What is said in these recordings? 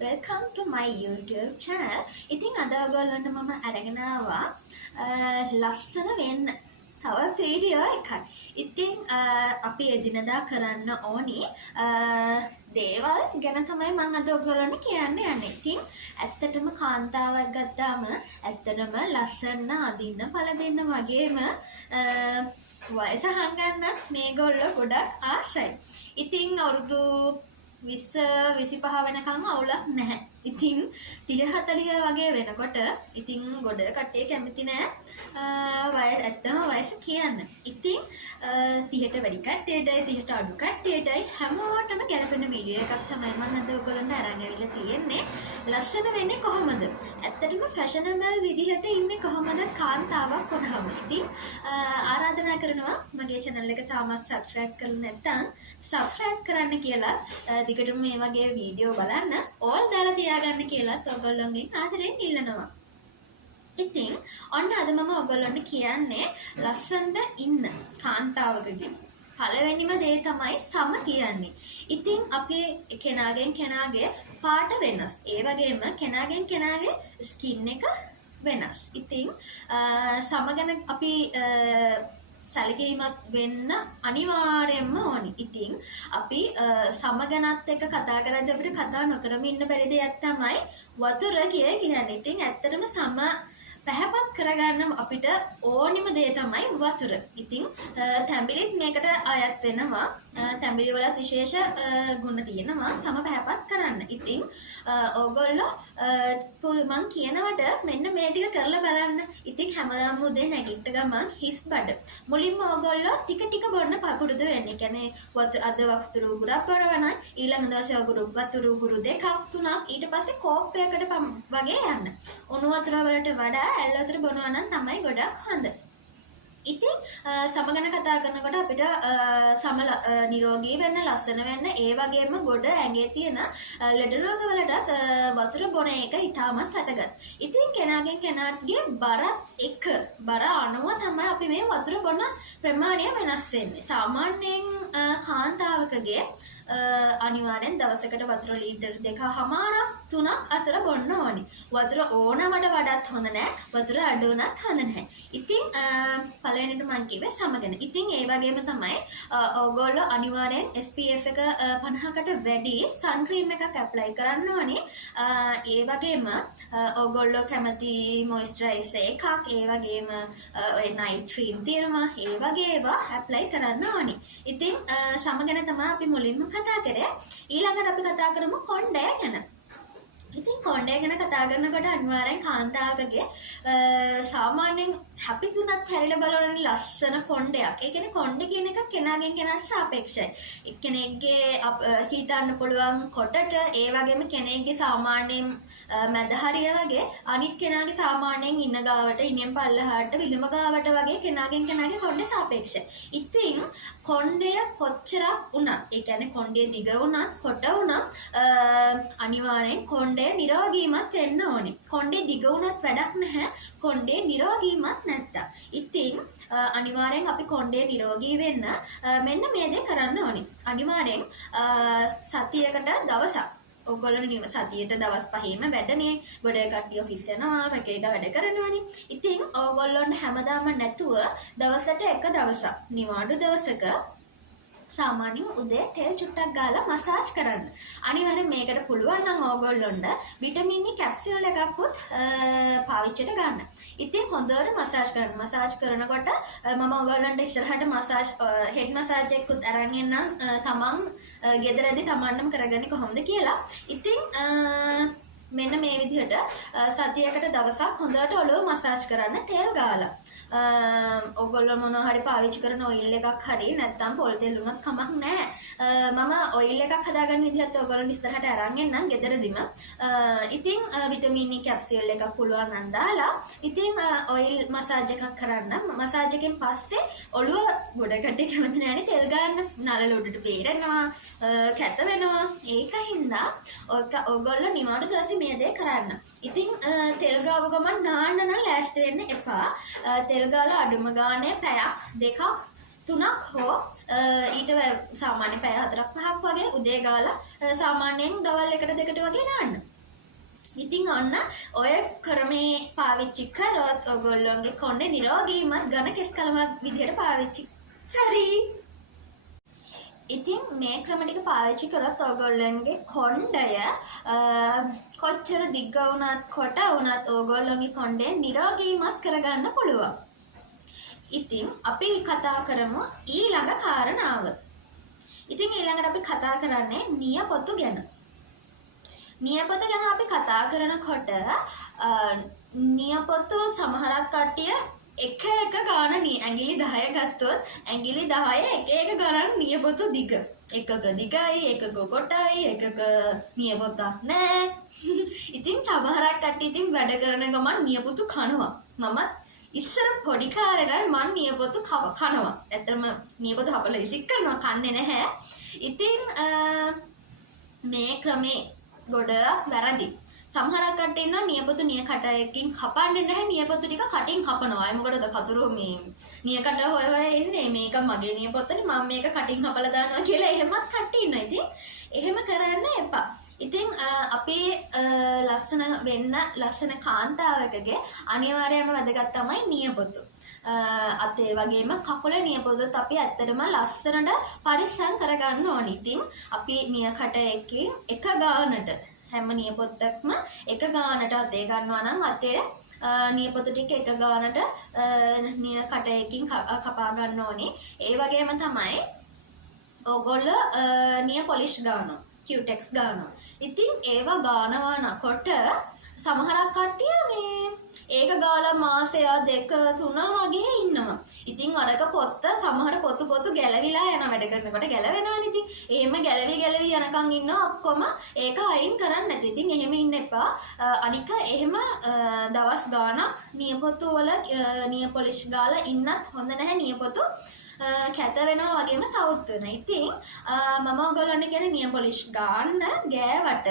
welcome to my YouTube channel. ඉතින් අද ඔයගොල්ලන්ට මම අරගෙන ආවා ලස්සන වෙන්න තවත් වීඩියෝ එකක්. ඉතින් අපි එදිනදා කරන්න ඕනි දේවල් ගැන තමයි මම අද ඔයගොල්ලන්ට කියන්න යන්නේ. ඉතින් ඇත්තටම කාන්තාවක් ගත්තාම ඇත්තටම ලස්සන අදින්න පළදෙන්න වගේම වයස හංගන්නත් මේගොල්ලෝ ගොඩක් ආසයි. ඉතින් අවුරුදු 20-25 වෙනකම් අවුලක් නැහැ. ඉතින් 30-40 වගේ වෙනකොට ඉතින් ගොඩ කට්ටිය කැමති නෑ ඇත්තම වයස කියන්න. ඉතින් 30ට වැඩි කට්ටියටයි 30ට අඩු කට්ටියටයි හැමෝටම ගැලපෙන වීඩියෝ එකක් තමයි මම අද ඔයගොල්ලන්ට අරන් ඇවිල්ලා තියෙන්නේ. ලස්සන වෙන්නේ කොහොමද? ඇත්තටම ෆැෂනබල් විදිහට ඉන්නේ කොහොමද කාන්තාවක් වුණාම. ඉතින් ආරාධනා කරනවා මගේ channel එක තාමත් subscribe කරලා නැත්නම් subscribe කරන්න කියලා දිගටම මේ වගේ වීඩියෝ බලන්න all දාලා තියාගන්න කියලා ඔයගොල්ලෝගෙන් ආදරෙන් ඉල්ලනවා. ඉතින් ඔන්න අද මම ඔයගොල්ලන්ට කියන්නේ ලස්සනට ඉන්න කාන්තාවකගේ පළවෙනිම දේ තමයි සම කියන්නේ. ඉතින් අපි කෙනාගෙන් කෙනාගේ පාට වෙනස්. ඒ වගේම කෙනාගෙන් කෙනාගේ ස්කින් එක වෙනස්. ඉතින් සම ගැන අපි සැලකීමක් වෙන්න අනිවාර්යයෙන්ම ඕනි. ඉතින් අපි සම ගැනත් එක්ක කතා කරද්දී අපිට කතා නොකරම ඉන්න බැරි දෙයක් තමයි වතුර කියලා කියන්නේ. ඉතින් ඇත්තටම සම පැහැපත් කරගන්න අපිට ඕනිම දේ තමයි වතුර. ඉතින් තැඹිලිත් මේකට අයත් වෙනවා. තැඹිලි වල විශේෂ ගුණ තියෙනවා සම පැහැපත් කරන්න. ඉතින් ඕගොල්ලෝ මං කියනවට මෙන්න මේ ටික කරලා බලන්න. ඉතින් හැමදාම උදේ නැගිට ගමන් හිස් බඩ. මුලින්ම ඕගොල්ලෝ ටික ටික බොන්න පුරුදු වෙන්න. ඒ කියන්නේ අද වතුර උගුරක් බරවනම් ඊළඟ දවසේ වතුර උගුරු දෙකක් තුනක් ඊට පස්සේ කෝප්පයකට වගේ යන්න. උණු වතුර වලට වඩා ඇල් වතුර බොනවා නම් තමයි ගොඩක් හොඳ. ඉතින් සම ගැන කතා කරනකොට අපිට සම නිරෝගී වෙන්න ලස්සන වෙන්න ඒ වගේම ගොඩ ඇඟේ තියෙන ලෙඩ රෝග වලටත් වතුර බොන එක ඉතාමත් වැදගත්. ඉතින් කෙනාගෙන් කෙනාගේ බර අනුව තමයි අපි මේ වතුර බොන ප්‍රමාණය වෙනස් වෙන්නේ. සාමාන්‍යයෙන් කාන්තාවකගේ අනිවාර්යෙන් දවසකට වතුර ලීටර් 2.5-3ක් අතර බොන්න ඕනි. වතුර ඕනවට වඩාත් හොඳ නැහැ. වතුර අඩු වුණත් හොඳ නැහැ. ඉතින් පළවෙනිට මම කිව්වේ සම ගැන. ඉතින් ඒ වගේම තමයි ඕගොල්ලෝ අනිවාර්යෙන් SPF එක 50කට වැඩි sun cream එකක් apply කරන්න ඕනි. ඒ වගේම ඕගොල්ලෝ කැමති moisturizer එකක්, ඒ වගේම night cream තියෙනවා. ඒ වගේ ඒවා apply කරන්න ඕනි. ඉතින් සම ගැන තමයි අපි මුලින්ම කතා කරේ. ඊළඟට අපි කතා කරමු කොණ්ඩය ගැන. ඉතින් කොණ්ඩය ගැන කතා කරනකොට අනිවාර්යෙන් කාන්තාවකගේ සාමාන්‍යයෙන් හැපි තුනත් හැරිලා බලන ලස්සන කොණ්ඩයක්. ඒ කියන්නේ කොණ්ඩ කියන එක කෙනාගෙන් කෙනාට සාපේක්ෂයි. එක්කෙනෙක්ගේ හිතන්න පුළුවන් කොටට ඒ වගේම කෙනෙක්ගේ සාමාන්‍යයෙන් මැද හරිය වගේ අනිත් කෙනාගේ සාමාන්‍යයෙන් ඉන්න ගාවට ඉනියම් පල්ලහාට විලම ගාවට වගේ කෙනාගෙන් කෙනාගේ කොණ්ඩේ සාපේක්ෂයි. ඉතින් කොණ්ඩය කොච්චරක් වුණත් ඒ කියන්නේ කොණ්ඩේ දිග වුණත් කොට වුණත් අනිවාර්යෙන් කොණ්ඩේ නිරෝගීමත් වෙන්න ඕනේ. කොණ්ඩේ දිග වුණත් වැඩක් නැහැ. කොණ්ඩේ නිරෝගීමත් නැත්තම්. ඉතින් අනිවාර්යෙන් අපි කොණ්ඩේ නිරෝගී වෙන්න මෙන්න මේ දේ කරන්න ඕනේ. අනිවාර්යෙන් සතියකට දවසක් ඔයගොල්ලෝ සතියට දවස් 5ෙම වැඩනේ. ගොඩ කට්ටිය ඔෆිස් යනවා, එක එක වැඩ කරනවානේ. ඉතින් ඕගොල්ලොන්ට හැමදාම නැතුව දවසට එක දවසක් නිවාඩු දවසක සාමාන්‍යයෙන් උදේ තෙල් චුට්ටක් ගාලා මසාජ් කරන්න. අනිවාර්යෙන් මේකට පුළුවන් නම් ඕගොල්ලොන්ට විටමින් E කැප්සියුල් එකක්වත් පාවිච්චියට ගන්න. ඉතින් හොඳට මසාජ් කරන්න. මසාජ් කරනකොට මම ඕගොල්ලන්ට ඉස්සරහට මසාජ් හෙඩ් මසාජ් එකකුත් අරන් එන්නම් තමන් ගෙදරදී තමන්ම කරගන්නේ කොහොමද කියලා. ඉතින් මෙන්න මේ විදිහට සතියකට දවසක් හොඳට ඔළුව මසාජ් කරන්න තෙල් ගාලා. ඔයගොල්ලෝ මොනවා හරි පාවිච්චි කරන ඔයිල් එකක් හරි නැත්නම් පොල් තෙල් උනත් කමක් නැහැ. මම ඔයිල් එකක් හදාගන්න විදිහත් ඔයගොල්ලෝ ඉස්සරහට අරන් එන්නම් ගෙදරදිම. ඉතින් විටමින් E කැප්සියුල් එකක් පුළුවන් නම් දාලා ඉතින් ඔයිල් මසාජ් එකක් කරන්න. මසාජ් එකෙන් පස්සේ ඔළුව ගොඩ කටේ කැමති නැහැනේ තෙල් ගන්න. නළල උඩට පේරෙනවා, කැත වෙනවා. ඒකින්ද ඔයගොල්ලෝ නිවාඩු දවසේ මේ දේ කරන්න. ඉතින් තෙල් ගාව ගමන් නාන්න නම් ලෑස්ති වෙන්න එපා. තෙල් ගාලා අඩුම ගානේ පැයක් දෙකක් තුනක් හෝ ඊට සාමාන්‍ය පැය 4-5ක් වගේ උදේ ගාලා සාමාන්‍යයෙන් දවල් 1-2ට වගේ නාන්න. ඉතින් ඔන්න ඔය ක්‍රමේ පාවිච්චි කරොත් ඔයගොල්ලෝගේ කොණ්ඩේ නිරෝගීමත් ඝන කෙස් කලමක් විදියට පාවිච්චි සරි. ඉතින් මේ ක්‍රම ටික පාවිච්චි කරොත් ඔයගොල්ලන්ගේ කොණ්ඩය කොච්චර දිග වුණත් කොට වුණත් ඔයගොල්ලන්ගේ කොණ්ඩේ නිරෝගීමත් කරගන්න පුළුවන්. ඉතින් අපි කතා කරමු ඊළඟ කාරණාව. ඉතින් ඊළඟට අපි කතා කරන්නේ නියපොතු ගැන. නියපොතු ගැන අපි කතා කරනකොට නියපොතු සමහරක් කට්ටිය එක ගාන ඇඟිලි 10 ගත්තොත් ඇඟිලි 10 එක ගණන් නියපොතු දිග. එකක දිගයි, එකක කොටයි, එකක නියපොතක් නෑ. ඉතින් සමහරක් කට්ටිය ඉතින් වැඩ කරන ගමන් නියපොතු කනවා. මමත් ඉස්සර පොඩි කාලේ නම් මම නියපොතු කනවා. ඇත්තටම නියපොතු හපලා ඉසික් කරනවා, කන්නේ නැහැ. ඉතින් මේ ක්‍රමේ ගොඩක් වැරදි. සමහරක් කට්ටිය ඉන්නවා නියපොතු නිය කටයකින් කපන්නේ නැහැ, නියපොතු ටික කටින් කපනවා. අය මොකටද කතුරු මේ නිය කට හොය ඉන්නේ, මේක මගේ නියපොත්තනේ මම මේක කටින් කපලා දානවා කියලා එහෙමත් කට්ටිය ඉන්නවා. ඉතින් එහෙම කරන්න එපා. ඉතින් අපේ ලස්සන වෙන්න ලස්සන කාන්තාවකගේ අනිවාර්යයෙන්ම වැදගත් තමයි නියපොතු. අතේ වගේම කකුලේ නියපොතුත් අපි ඇත්තටම ලස්සනට පරිස්සම් කරගන්න ඕනි. ඉතින් අපි නියකටයකින් එක ගානට හැම නියපොත්තක්ම එක ගානට අතේ ගන්නවා නම් අතේ නියපොතු ටික එක ගානට නියකටයකින් කපා ගන්න ඕනි. ඒ වගේම තමයි ඕගොල්ලෝ නිය පොලිෂ් ගන්නවා, කියුටෙක්ස් ගන්නවා. ඉතින් ඒවා ගානවා නකොට සමහරක් කට්ටිය මේ ඒක ගාලා මාසයක් 2-3 වගේ ඉන්නවා. ඉතින් අරක පොත්ත සමහර පොතු ගැලවිලා යන වැඩ කරනකොට ගැලවෙනවනේ. ඉතින් එහෙම ගැලවි යනකම් ඉන්නවා ඔක්කොම ඒක අයින් කරන්න නැතු. ඉතින් එහෙම ඉන්න එපා. අනික එහෙම දවස් ගාණක් නියපොතු වල නිය පොලිෂ් ගාලා ඉන්නත් හොඳ නැහැ. නියපොතු කැත වෙනවා වගේම සවුත් වෙනවා. ඉතින් මම ඔයගොල්ලන්ට කියන්නේ නිය පොලිෂ් ගන්න ගෑවට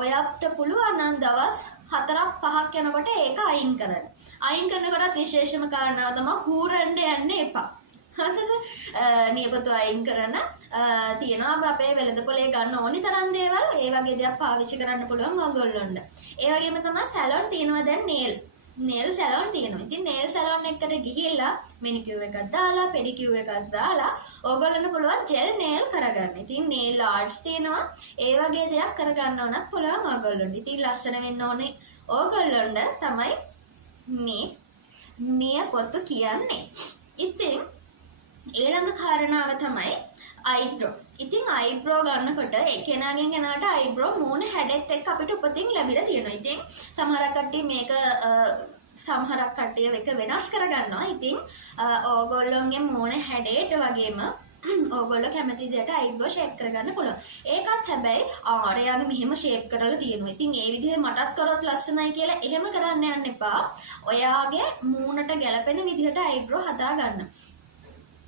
ඔයාට පුළුවන් නම් දවස් 4-5ක් යනකොට ඒක අයින් කරන්න. අයින් කරනකොටත් විශේෂම කාරණාව තමයි හූරන්න යන්න එපා. හරිද? නියපොතු අයින් කරන තියෙනවා අපේ වෙළඳපොලේ ගන්න ඕනි තරම් දේවල්. ඒ වගේ දේවල් පාවිච්චි කරන්න පුළුවන් ඔයගොල්ලන්ට. ඒ වගේම තමයි සැලොන් තියෙනවා දැන් නේල් සැලොන් තියෙනවා. ඉතින් නේල් සැලොන් එකට ගිහිල්ලා මෙනිකියුර් එකක් දාලා පෙඩිකියුර් එකක් දාලා ඕගොල්ලන්ට පුළුවන් ජෙල් නේල් කරගන්න. ඉතින් නේල් ආර්ට්ස් තියෙනවා. ඒ වගේ දෙයක් කරගන්න ඕනත් පුළුවන් ඕගොල්ලන්ට. ඉතින් ලස්සන වෙන්න ඕනේ ඕගොල්ලන්ට තමයි මේ නියපොතු කියන්නේ. ඉතින් ඊළඟ කාරණාව තමයි අයිබ්‍රෝ. ඉතින් අයිබ්‍රෝ ගන්නකොට කෙනාගෙන් කෙනාට අයිබ්‍රෝ මූණ හැඩෙත් එක්ක අපිට උපතින් ලැබිලා තියෙනවා. ඉතින් සමහරක් කට්ටිය මේක සමහරක් කට්ටිය එක වෙනස් කරගන්නවා. ඉතින් ඕගොල්ලොන්ගේ මූණ හැඩයට වගේම ඕගොල්ලෝ කැමති විදිහට අයිබ්‍රෝ ෂේප් කරගන්න පුළුවන්. ඒකත් හැබැයි ආරයාගේ මෙහෙම ෂේප් කරලා තියෙනවා. ඉතින් ඒ විදිහේ මටත් කරොත් ලස්සනයි කියලා එහෙම කරන්න යන්න එපා. ඔයාගේ මූණට ගැලපෙන විදිහට අයිබ්‍රෝ හදා ගන්න.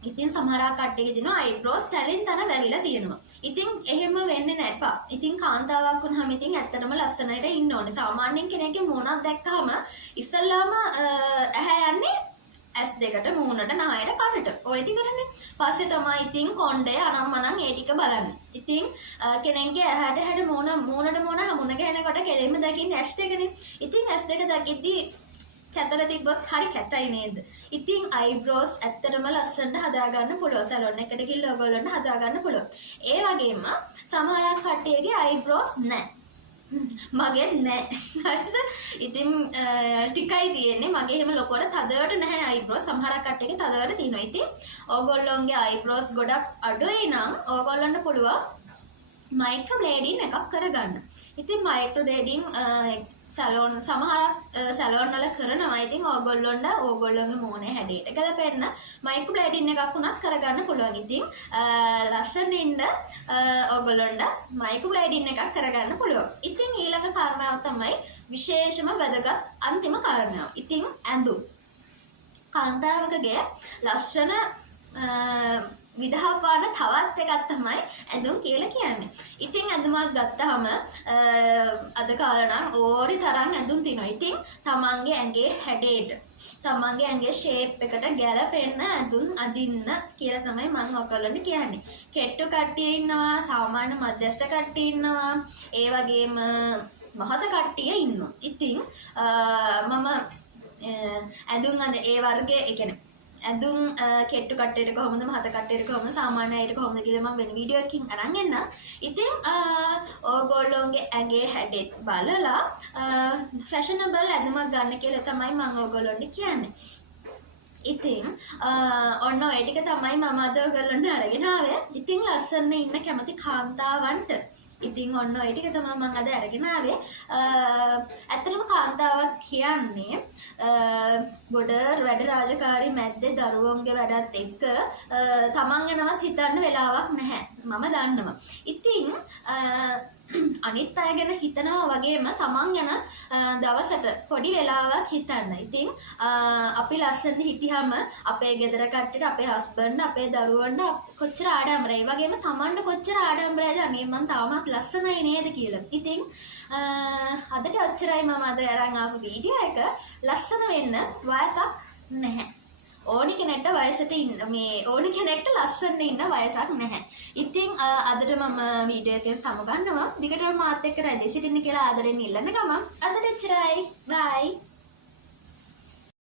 ඉතින් සමහරක් කට්ටියගේ දිනවා අයිබ්‍රෝස් තැනින් තන වැවිලා තියෙනවා. ඉතින් එහෙම වෙන්නේ නැපා. ඉතින් කාන්තාවක් වුණාම ඉතින් ඇත්තටම ලස්සනට ඉන්න ඕනේ. සාමාන්‍යයෙන් කෙනෙක්ගේ මූණක් දැක්කම ඉස්සල්ලාම ඇහැ යන්නේ S2ට මූණට නායට කනට. ওই ටිකටනේ. පස්සේ තමයි ඉතින් කොණ්ඩේ අනම්මනම් ඒ ටික බලන්නේ. ඉතින් කෙනෙක්ගේ ඇහැට හැට මූණට මූණ හමුන ගහනකොට කෙලින්ම දකින්නේ S2නේ. ඉතින් S2 දකිද්දී කැතර තිබ්බොත් හරි කැතයි නේද? ඉතින් අයිබ්‍රෝස් ඇත්තටම ලස්සනට හදාගන්න පුළුවන්. සැලොන් එකට ගිහලා ඔයගොල්ලන්ට හදාගන්න පුළුවන්. ඒ වගේම සමහරක් කට්ටියගේ අයිබ්‍රෝස් නැහැ. මගේ නැහැ. හරිද? ඉතින් ටිකයි තියෙන්නේ. මගේ එහෙම ලොකුවට තදවට නැහැ අයිබ්‍රෝස්. සමහරක් කට්ටියගේ තදවට තියෙනවා. ඉතින් ඕගොල්ලන්ගේ අයිබ්‍රෝස් ගොඩක් අඩුයි නම් ඕගොල්ලන්ට පුළුවන් මයික්‍රෝ බ්ලේඩින් එකක් කරගන්න. ඉතින් මයික්‍රෝ බ්ලේඩින් සැලොන් සමහරක් සැලොන් වල කරනවා. ඉතින් ඕගොල්ලෝගේ මූණේ හැඩයට ගලපෙන්න මයික්‍රෝ බ්ලේඩින් එකක් උනත් කරගන්න පුළුවන්. ඉතින් ලස්සන ඉන්න ඕගොල්ලොන්ට මයික්‍රෝ බ්ලේඩින් එකක් කරගන්න පුළුවන්. ඉතින් ඊළඟ කාරණාව තමයි විශේෂම වැදගත් අන්තිම කාරණාව. ඉතින් ඇඳුම්. කාන්තාවකගේ ලස්සන විදහාපාන තවත් එකක් තමයි ඇඳුම් කියලා කියන්නේ. ඉතින් ඇඳුමක් ගත්තාම අද කාලේ නම් ඕරි තරම් ඇඳුම් තියෙනවා. ඉතින් තමන්ගේ ඇඟේ හැඩයට තමන්ගේ ඇඟේ ෂේප් එකට ගැලපෙන්න ඇඳුම් අදින්න කියලා තමයි මම ඔයගොල්ලන්ට කියන්නේ. කෙට්ටු කට්ටිය ඉන්නවා, සාමාන්‍ය මධ්‍යස්ථ කට්ටිය ඉන්නවා, ඒ වගේම මහත කට්ටිය ඉන්නවා. ඉතින් මම ඇඳුම් අද ඒ වර්ගයේ ඒ කියන්නේ ඇඳුම් කෙට්ටු කට්ටියට කොහොමද, මහත කට්ටියට කොහොමද, සාමාන්‍ය අයට කොහොමද කියලා මම වෙන වීඩියෝ එකකින් අරන් එන්නම්. ඉතින් ඕගොල්ලෝගේ ඇඟේ හැඩෙත් බලලා ෆැෂනබල් ඇඳුමක් ගන්න කියලා තමයි මම ඕගොල්ලන්ට කියන්නේ. ඉතින් ඔන්න ඔය ටික තමයි මම අද ඔයගොල්ලන්ට අරගෙන ආවේ. ඉතින් ලස්සන ඉන්න කැමති කාන්තාවන්ට ඉතින් ඔන්න ඔය ටික තමයි මම අද අරගෙන ආවේ. ඇත්තටම කාන්තාවක් කියන්නේ ගොඩ වැඩ රාජකාරී මැද්දේ දරුවන්ගේ වැඩත් එක්ක තමන් ගැනවත් හිතන්න වෙලාවක් නැහැ. මම දන්නවා. ඉතින් අනිත් අය ගැන හිතනවා වගේම තමන් ගැන දවසට පොඩි වෙලාවක් හිතන්න. ඉතින් අපි ලස්සනට හිටියම අපේ ගෙදර කට්ටියට, අපේ හස්බන්ඩ්, අපේ දරුවන්ට කොච්චර ආඩම්බරයි. ඒ වගේම තමන්ට කොච්චර ආඩම්බරයිද අනේ මං තාමත් ලස්සනයි නේද කියලා. ඉතින් අදට ඔච්චරයි මම අද අරන් ආපු වීඩියෝ එක. ලස්සන වෙන්න වයසක් නැහැ. ඕනි කෙනෙක්ට වයසට ඉන්න මේ ඕනි කෙනෙක්ට ලස්සන ඉන්න වයසක් නැහැ. ඉතින් අදට මම වීඩියෝ එකෙන් සමගන්නවා. දිගටම මාත් එක්ක රැඳී සිටින්න කියලා ආදරෙන් ඉල්ලන්න ගමන් අදට එච්චරයි. බයි.